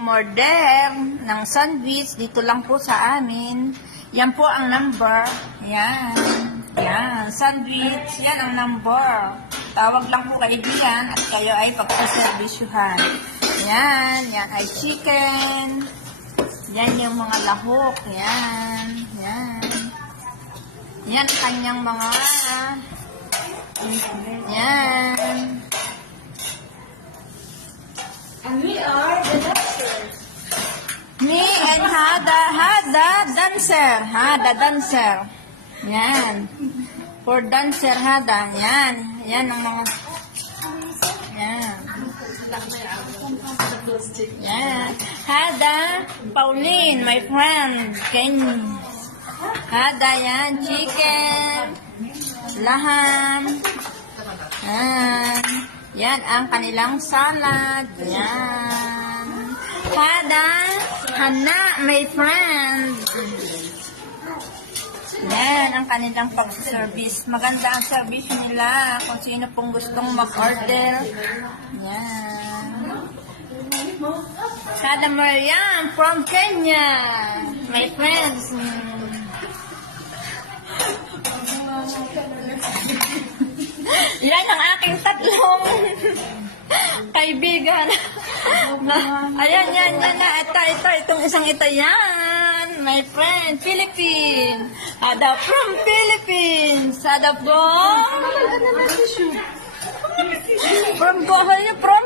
umorder ng sandwich dito lang po sa amin. Yan po ang number. Yan. Yan. Sandwich. Yan ang number. Tawag lang po kaibigan at kayo ay pagpaservisyuhan. Yan. Yan ay chicken. Yan yung mga lahok. Yan. Yan. Yan kanyang mga yan. And we are the dancers. Me and Hada dancer. Yan. For dancer, Hada. Yan. Yan ang mga... Yan. Yan. Hada, Pauline, my friend. Hada, yan. Chicken. Laham. Yan. Yan ang kanilang salad. Yan. Hana, my friend. Yan ang kanilang pag-service. Maganda ang service nila. Kung sino pong gustong mag-order. Yan. Hada Marian from Kenya. My friends. Yan ang aking tatlong kaibigan. Ayan, yan na. Itong isang ito yan. My friend, Philippines. Ada from Philippines. Ada from Bohol niyo, from?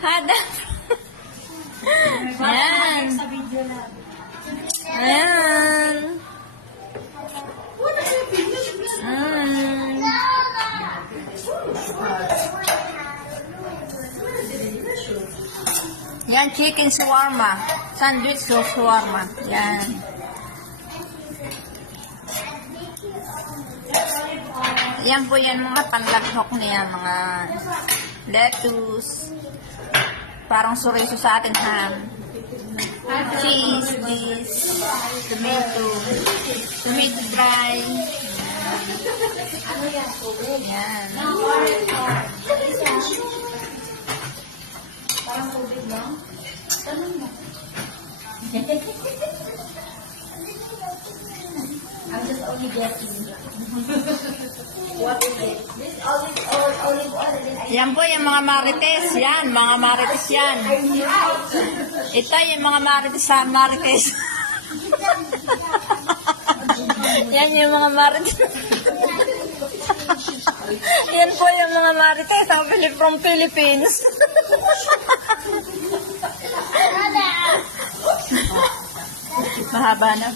Ada. Yan. Ayan. Yan, chicken shawarma. Sandwich shawarma. Yan. Yan po yan mga panlaghok niya. Mga lettuce. Parang suriso sa atin ham. Cheese, this, tomato dry. Yan. Parang tubig lang. Tanong mo. I'm just only guessing. What is it? This olive oil. Yan po yung mga marites. Yan, mga marites yan. Ito yung mga marites sa marites. Yan yung mga marites. Yan po yung mga marites from Philippines. Mahaba na.